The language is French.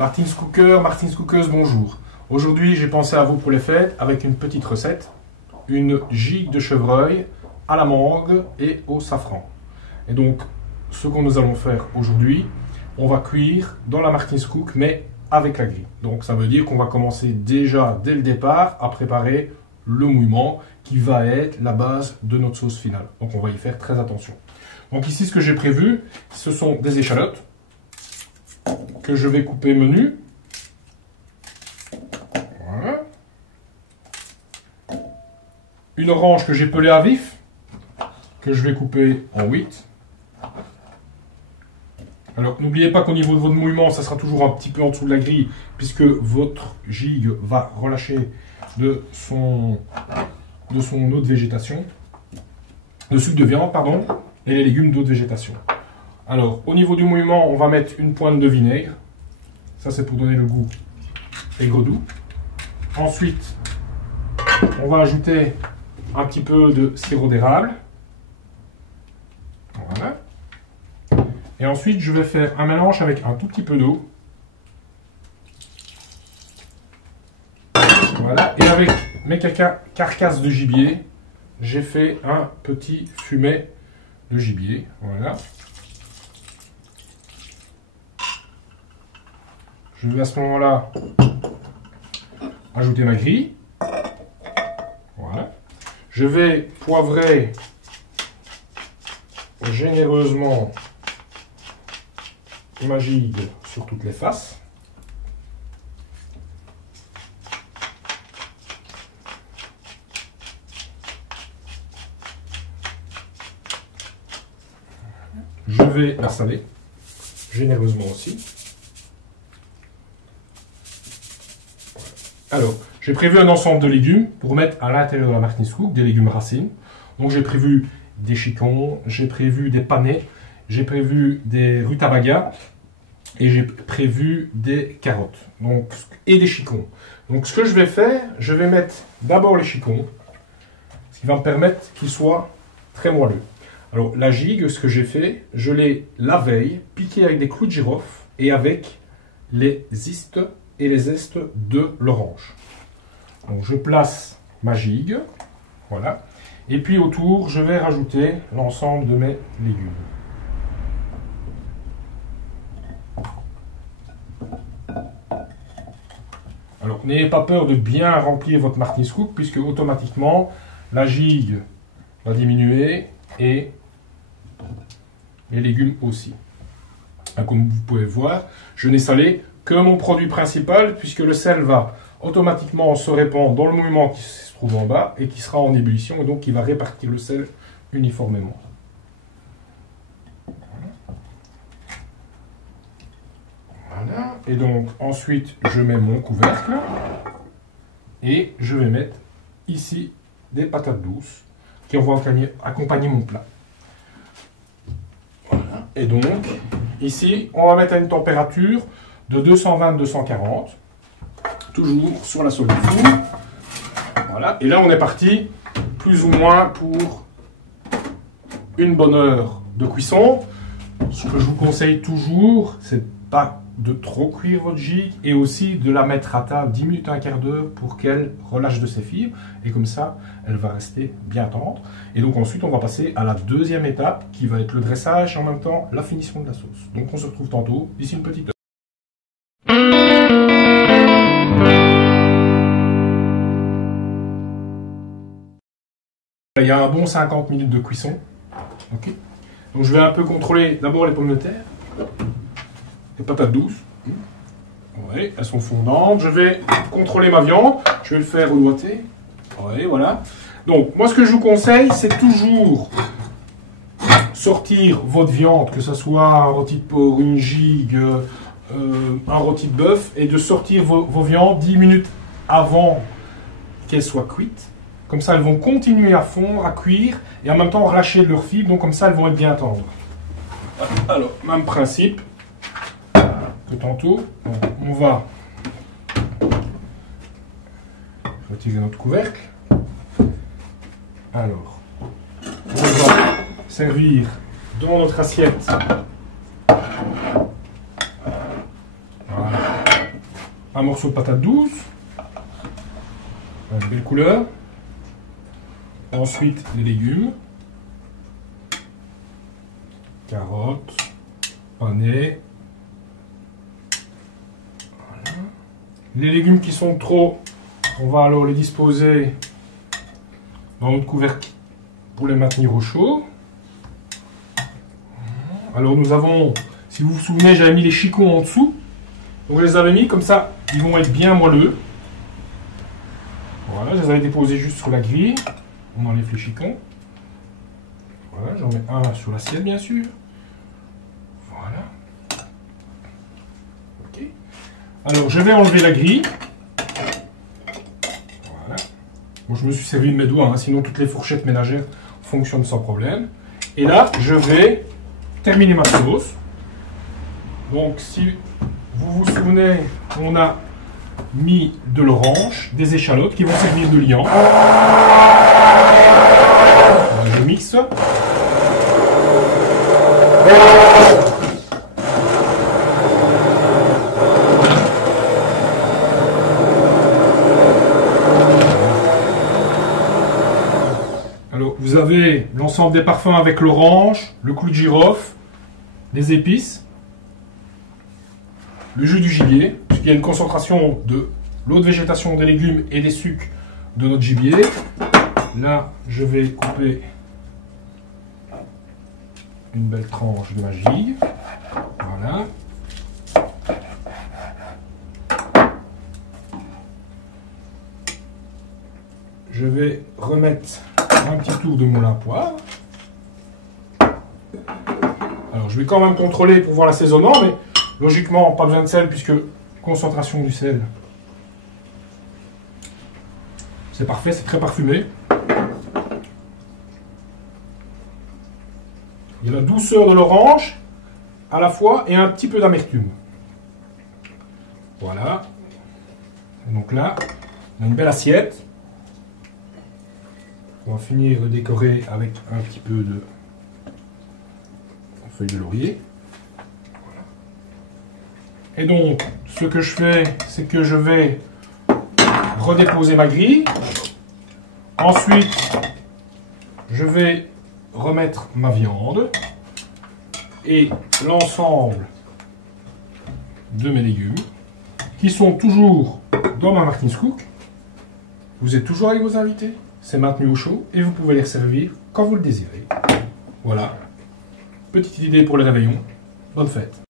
Martin's Cooker, Martin's Cookers, bonjour. Aujourd'hui, j'ai pensé à vous pour les fêtes avec une petite recette. Une gigue de chevreuil à la mangue et au safran. Et donc, ce que nous allons faire aujourd'hui, on va cuire dans la Martin's Cook, mais avec la grille. Donc, ça veut dire qu'on va commencer déjà, dès le départ, à préparer le mouillement qui va être la base de notre sauce finale. Donc, on va y faire très attention. Donc ici, ce que j'ai prévu, ce sont des échalotes que je vais couper menu. Voilà. Une orange que j'ai pelée à vif, que je vais couper en 8. Alors, n'oubliez pas qu'au niveau de votre mouillement, ça sera toujours un petit peu en dessous de la grille, puisque votre gigue va relâcher de son eau de végétation, de sucre de viande, pardon, et les légumes d'eau de végétation. Alors, au niveau du mouillement, on va mettre une pointe de vinaigre. Ça, c'est pour donner le goût aigre-doux. Ensuite, on va ajouter un petit peu de sirop d'érable. Voilà. Et ensuite, je vais faire un mélange avec un tout petit peu d'eau. Voilà. Et avec mes carcasses de gibier, j'ai fait un petit fumet de gibier. Voilà. Je vais à ce moment-là ajouter ma grille. Voilà. Je vais poivrer généreusement ma gigue sur toutes les faces. Je vais la saler généreusement aussi. Alors, j'ai prévu un ensemble de légumes pour mettre à l'intérieur de la Martin's Cook, des légumes racines. Donc j'ai prévu des chicons, j'ai prévu des panais, j'ai prévu des rutabagas et j'ai prévu des carottes et des chicons. Donc ce que je vais faire, je vais mettre d'abord les chicons, ce qui va me permettre qu'ils soient très moelleux. Alors la gigue, ce que j'ai fait, je l'ai la veille piquée avec des clous de girofle et avec les zestes et les zestes de l'orange. Donc je place ma gigue, voilà, et puis autour je vais rajouter l'ensemble de mes légumes. Alors n'ayez pas peur de bien remplir votre Martin's Cook puisque automatiquement la gigue va diminuer et les légumes aussi. Comme vous pouvez voir, je n'ai salé que mon produit principal puisque le sel va automatiquement se répandre dans le mouillement qui se trouve en bas et qui sera en ébullition et donc qui va répartir le sel uniformément. Voilà. Et donc ensuite je mets mon couvercle et je vais mettre ici des patates douces qui vont accompagner mon plat. Voilà. Et donc ici on va mettre à une température de 220-240, toujours sur la sole du four. Voilà. Et là on est parti plus ou moins pour une bonne heure de cuisson. Ce que je vous conseille toujours, c'est pas de trop cuire votre gigue et aussi de la mettre à table 10 minutes à un quart d'heure pour qu'elle relâche de ses fibres et comme ça elle va rester bien tendre. Et donc ensuite on va passer à la deuxième étape qui va être le dressage et en même temps la finition de la sauce. Donc on se retrouve tantôt d'ici une petite heure. Il y a un bon 50 minutes de cuisson. Okay. Donc je vais un peu contrôler d'abord les pommes de terre. Les patates douces, ouais, elles sont fondantes. Je vais contrôler ma viande, je vais le faire roulotter. Ouais, voilà. Donc, moi, ce que je vous conseille, c'est toujours sortir votre viande, que ce soit un rôti de porc, une gigue, un rôti de bœuf, et de sortir vos viandes 10 minutes avant qu'elles soient cuites. Comme ça, elles vont continuer à fondre, à cuire, et en même temps relâcher leurs fibres. Donc, comme ça, elles vont être bien tendres. Alors, même principe que tantôt. On va retirer notre couvercle. Alors, on va servir dans notre assiette. Voilà. un morceau de patate douce. Une belle couleur. Ensuite, les légumes. Carottes, panais. Voilà. Les légumes qui sont trop, on va alors les disposer dans notre couvercle pour les maintenir au chaud. Alors nous avons, si vous vous souvenez, j'avais mis les chicons en dessous. Donc je les avais mis comme ça, ils vont être bien moelleux. Voilà, je les avais déposés juste sur la grille. On enlève les chicons. Voilà, j'en mets un sur l'assiette bien sûr. Voilà. Ok. Alors je vais enlever la grille. Voilà. Bon, je me suis servi de mes doigts, hein, sinon toutes les fourchettes ménagères fonctionnent sans problème. Et là, je vais terminer ma sauce. Donc si vous vous souvenez, on a mis de l'orange, des échalotes qui vont servir de liant. Je mixe. Alors vous avez l'ensemble des parfums avec l'orange, le clou de girofle, les épices, le jus du gibier, puisqu'il y a une concentration de l'eau de végétation des légumes et des sucres de notre gibier. Là, je vais couper une belle tranche de ma gigue. Voilà. Je vais remettre un petit tour de moulin à poivre. Alors, je vais quand même contrôler pour voir l'assaisonnement, mais logiquement, pas besoin de sel puisque concentration du sel. C'est parfait, c'est très parfumé. Il y a la douceur de l'orange à la fois et un petit peu d'amertume. Voilà. Et donc là, on a une belle assiette. On va finir de décorer avec un petit peu de feuille de laurier. Voilà. Et donc, ce que je fais, c'est que je vais redéposer ma grille. Ensuite, je vais remettre ma viande et l'ensemble de mes légumes qui sont toujours dans ma Martin's Cook. Vous êtes toujours avec vos invités, c'est maintenu au chaud et vous pouvez les servir quand vous le désirez. Voilà, petite idée pour les réveillons. Bonne fête.